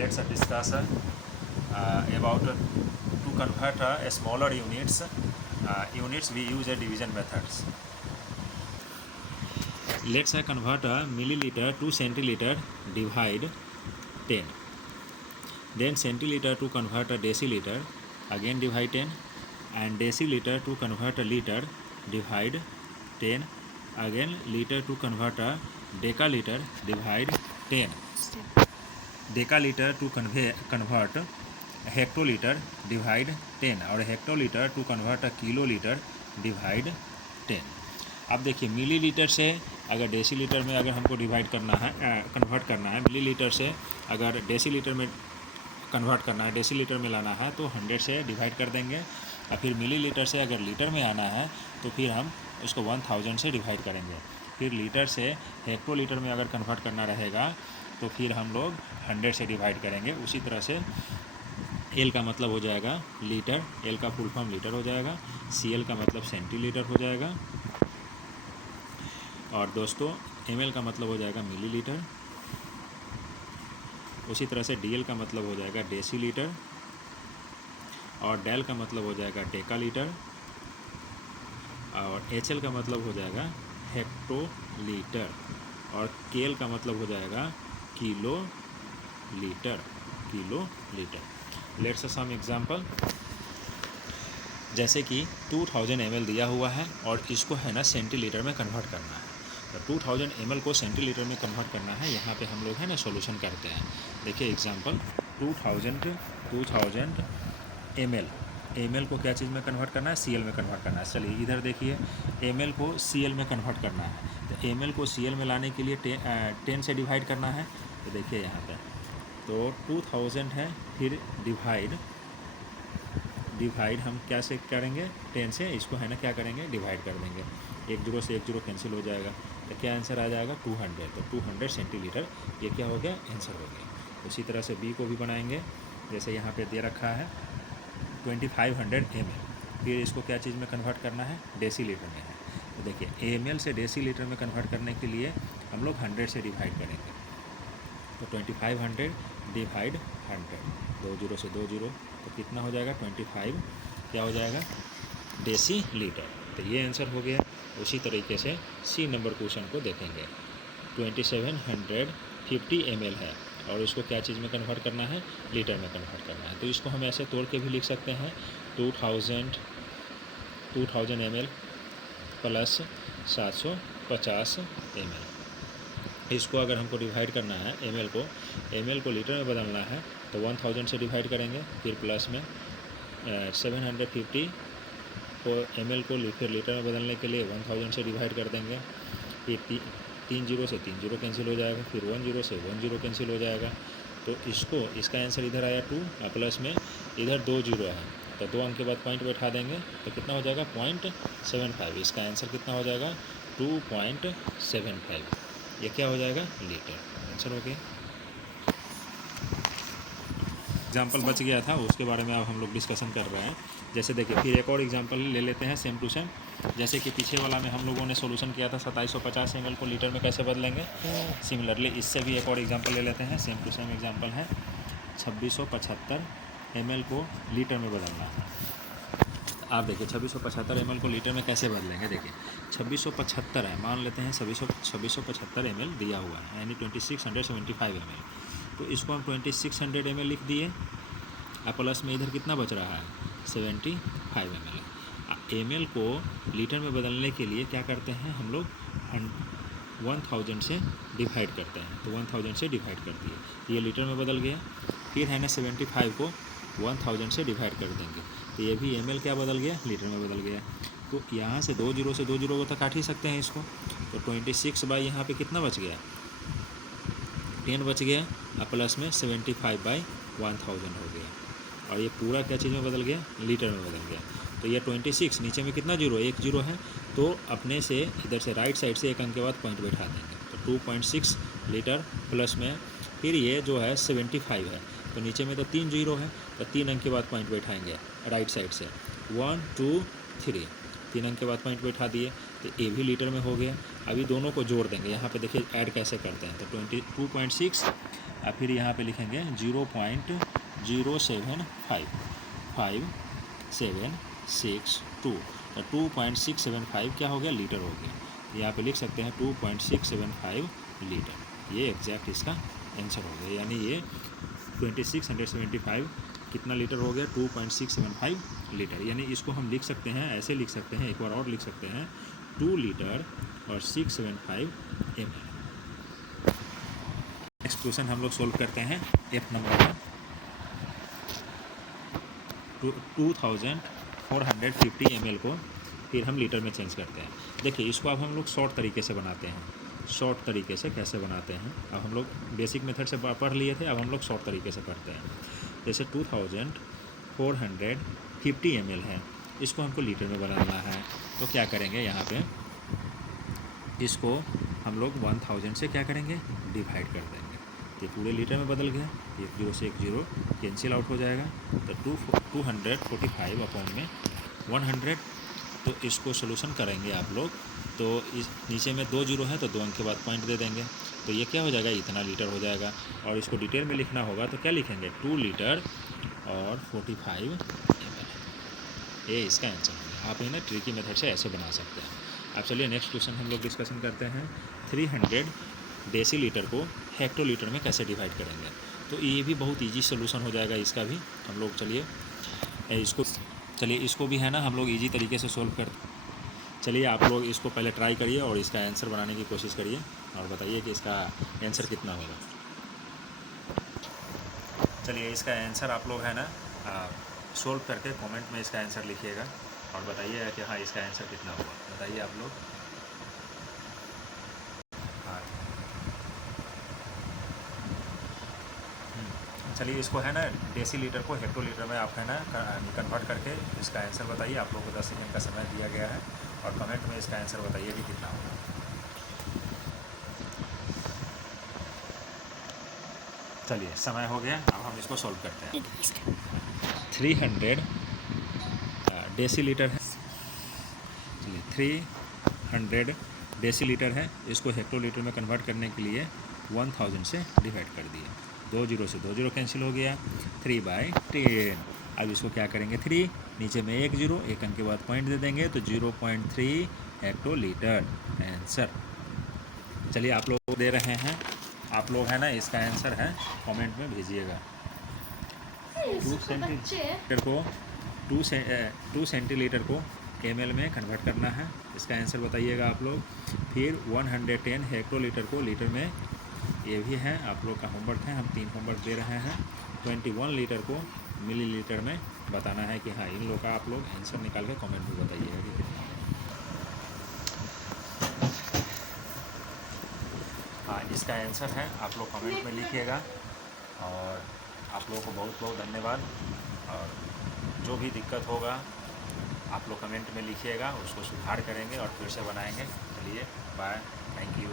let's discuss about to convert smaller units. Units we use a division methods. Let's convert a milliliter to centiliter, divide 10. Then centiliter to convert a deciliter, again divide 10. And deciliter to convert a liter, divide 10. Again liter to convert a decaliter, divide 10. Decaliter to convert hectolitre divide 10 और hectolitre to convert kilolitre divide 10। अब देखिए millilitre से अगर decilitre में अगर हमको divide करना है कन्वर्ट करना है, मिलीलीटर से अगर डेसीलीटर में कन्वर्ट करना है, डेसीलीटर में लाना है तो 100 से डिवाइड कर देंगे। और फिर मिलीलीटर से अगर लीटर में आना है तो फिर हम उसको 1000 से डिवाइड करेंगे। फिर लीटर से हेक्टोलीटर में अगर कन्वर्ट करना रहेगा तो फिर हम लोग 100 से डिवाइड करेंगे। उसी तरह से एल का मतलब हो जाएगा लीटर, एल का फुल फॉर्म लीटर हो जाएगा। सी एल का मतलब सेंटीलीटर हो जाएगा। और दोस्तों एम एल का मतलब हो जाएगा मिलीलीटर। उसी तरह से डी एल का मतलब हो जाएगा डेसीलीटर। और डेल का मतलब हो जाएगा डेकालीटर। और एच एल का मतलब हो जाएगा हेक्टोलीटर। और के एल का मतलब हो जाएगा किलोलीटर। Let's some example. जैसे कि 2000 ml दिया हुआ है और इसको है ना सेंटीलीटर में कन्वर्ट करना है। तो 2000 ml को सेंटीलीटर में कन्वर्ट करना है। यहाँ पे हम लोग है ना सॉल्यूशन करते हैं। देखिए एग्जांपल 2000 ml को क्या चीज़ में कन्वर्ट करना है, CL में कन्वर्ट करना है। चलिए इधर देखिए ml को CL में कन्वर्ट करना है। तो ml को CL में लाने के लिए 10 से डिवाइड करना है। तो देखिए यहाँ पे तो 2000 है, फिर डिवाइड हम क्या से करेंगे, 10 से इसको है ना क्या करेंगे डिवाइड कर देंगे। एक जीरो से एक जीरो कैंसिल हो जाएगा तो क्या आंसर आ जाएगा 200। तो 200 सेंटीलीटर ये क्या हो गया, आंसर हो गया। उसी तरह से बी को भी बनाएंगे। जैसे यहाँ पे दे रखा है 2500 ml, फिर इसको क्या चीज़ में कन्वर्ट करना है, डेसीलीटर में है। तो देखिए ml से डेसीलीटर में कन्वर्ट करने के लिए हम लोग 100 से डिवाइड करेंगे। तो 2500 डिवाइड 100, 2 जीरो से 2 जीरो तो कितना हो जाएगा 25 क्या हो जाएगा डेसीलीटर। तो ये आंसर हो गया। उसी तरीके से सी नंबर क्वेश्चन को देखेंगे। 2750 ml है और इसको क्या चीज़ में कन्वर्ट करना है, लीटर में कन्वर्ट करना है। तो इसको हम ऐसे तोड़ के भी लिख सकते हैं 2000 ml प्लस 750 ml। इसको अगर हमको डिवाइड करना है ml को लीटर में बदलना है तो 1000 से डिवाइड करेंगे। फिर प्लस में 750 को ml को फिर लीटर में बदलने के लिए 1000 से डिवाइड कर देंगे। फिर 3 जीरो से 3 जीरो कैंसिल हो जाएगा। फिर 1 जीरो से 1 जीरो कैंसिल हो जाएगा। तो इसका आंसर इधर आया 2 और प्लस में इधर 2 जीरो है तो 2 अंक के बाद पॉइंट बैठा देंगे तो कितना हो जाएगा 0.75। इसका आंसर कितना हो जाएगा 2.75। ये क्या हो जाएगा लीटर, आंसर हो गया। एग्जाम्पल बच गया था, उसके बारे में अब हम लोग डिस्कशन कर रहे हैं। जैसे देखिए फिर एक और एग्जाम्पल ले लेते हैं सेम टू सेम। जैसे कि पीछे वाला में हम लोगों ने सॉल्यूशन किया था 2750 ml को लीटर में कैसे बदलेंगे। सिमिलरली इससे भी एक और एग्जाम्पल ले लेते हैं। सेम टू सेम एग्जाम्पल है 2675 ml को लीटर में बदलना है। आप देखिए 2675 ml को लीटर में कैसे बदलेंगे। देखिए 2675 है, मान लेते हैं 2675 ml दिया हुआ है यानी 2675 ml। तो इसको हम 2600 ml लिख दिए और प्लस में इधर कितना बच रहा है 75 ml। ml को लीटर में बदलने के लिए क्या करते हैं हम लोग 1000 से डिवाइड करते हैं। तो 1000 से डिवाइड कर दिए तो ये लीटर में बदल गया। फिर है ना 75 को 1000 से डिवाइड कर देंगे तो ये भी ml क्या बदल गया, लीटर में बदल गया। तो यहाँ से 2 जीरो से 2 जीरो को तो काट ही सकते हैं इसको। तो 26 बाई यहाँ पे कितना बच गया 10 बच गया और प्लस में 75 बाई 1000 हो गया। और ये पूरा क्या चीज़ में बदल गया, लीटर में बदल गया। तो ये 26 नीचे में कितना जीरो, एक जीरो है तो अपने से इधर से राइट साइड से एक अंक के बाद पॉइंट बैठा देंगे। तो 2.6 लीटर प्लस में फिर ये जो है 75 है तो नीचे में तो 3 जीरो है तो 3 अंक के बाद पॉइंट बैठाएंगे राइट साइड से 1 2 3 3 अंक के बाद पॉइंट बैठा दिए तो ये भी लीटर में हो गया। अभी दोनों को जोड़ देंगे। यहाँ पे देखिए ऐड कैसे करते हैं। तो 2.6 और फिर यहाँ पे लिखेंगे 0.075 तो 2.675 क्या हो गया, लीटर हो गया। यहाँ पे लिख सकते हैं 2.675 लीटर। ये एग्जैक्ट इसका आंसर हो गया, यानी ये 2675 कितना लीटर हो गया, 2.675 लीटर। यानी इसको हम लिख सकते हैं, ऐसे लिख सकते हैं, एक बार और लिख सकते हैं, 2 लीटर और 675 ml। नेक्स्ट क्वेश्चन हम लोग सोल्व करते हैं एफ नंबर का। 2450 ml को फिर हम लीटर में चेंज करते हैं। देखिए इसको अब हम लोग शॉर्ट तरीके से बनाते हैं। शॉर्ट तरीके से कैसे बनाते हैं, अब हम लोग बेसिक मेथड से पढ़ लिए थे, अब हम लोग शॉर्ट तरीके से पढ़ते हैं। जैसे 2450 ml है, इसको हमको लीटर में बनाना है, तो क्या करेंगे, यहाँ पे इसको हम लोग 1000 से क्या करेंगे, डिवाइड कर देंगे। ये पूरे लीटर में बदल गया, एक जीरो से एक जीरो कैंसिल आउट हो जाएगा, तो 245 अपॉन में 100। तो इसको सोल्यूशन करेंगे आप लोग, तो इस नीचे में 2 जीरो है तो 2 अंक के बाद पॉइंट दे देंगे, तो ये क्या हो जाएगा, इतना लीटर हो जाएगा। और इसको डिटेल में लिखना होगा तो क्या लिखेंगे, 2 लीटर और 45 ml। ये इसका आंसर है। आप इन्हें ट्रिकी मेथड से ऐसे बना सकते हैं। अब चलिए नेक्स्ट क्वेश्चन हम लोग डिस्कशन करते हैं। 300 डेसीलीटर को हेक्टोलीटर में कैसे डिवाइड करेंगे। तो ये भी बहुत इजी सोल्यूशन हो जाएगा इसका भी। हम लोग चलिए इसको भी है ना, हम लोग इजी तरीके से सोल्व करते। चलिए आप लोग इसको पहले ट्राई करिए और इसका आंसर बनाने की कोशिश करिए और बताइए कि इसका आंसर कितना होगा। चलिए इसका आंसर आप लोग है ना सोल्व करके कमेंट में इसका आंसर लिखिएगा और बताइए कि हाँ इसका आंसर कितना होगा, बताइए आप लोग। हाँ चलिए इसको है ना डेसीलीटर को हेक्टोलीटर में आप है ना कन्वर्ट करके इसका आंसर बताइए। आप लोगों को 10 सेकंड का समय दिया गया है और कमेंट में इसका आंसर बताइए कि कितना होगा। चलिए समय हो गया, अब हम इसको सॉल्व करते हैं। 300 डेसीलीटर है, चलिए 300 डेसीलीटर है, इसको हेक्टोलीटर में कन्वर्ट करने के लिए 1000 से डिवाइड कर दिए। 2 जीरो से 2 जीरो कैंसिल हो गया, 3/10। अब इसको क्या करेंगे, 3 नीचे में 1 जीरो, 1 अंक के बाद पॉइंट दे देंगे, तो 0.3 हेक्टोलीटर आंसर। चलिए आप लोग दे रहे हैं, आप लोग है ना इसका आंसर है कमेंट में भेजिएगा। 2 सेंटीलीटर को 2 सेंटीलीटर को ml में कन्वर्ट करना है, इसका आंसर बताइएगा आप लोग। फिर 110 हेक्टोलीटर को लीटर में, ये भी है आप लोग का होमवर्क है, हम 3 होमवर्क दे रहे हैं। 21 लीटर को मिलीलीटर में बताना है कि हाँ, इन लोग का आप लोग आंसर निकाल के कमेंट में बताइएगा कि कितना है। हाँ इसका आंसर है, आप लोग कमेंट में लिखिएगा और आप लोगों को बहुत बहुत धन्यवाद। और जो भी दिक्कत होगा आप लोग कमेंट में लिखिएगा, उसको सुधार करेंगे और फिर से बनाएंगे। चलिए बाय, थैंक यू।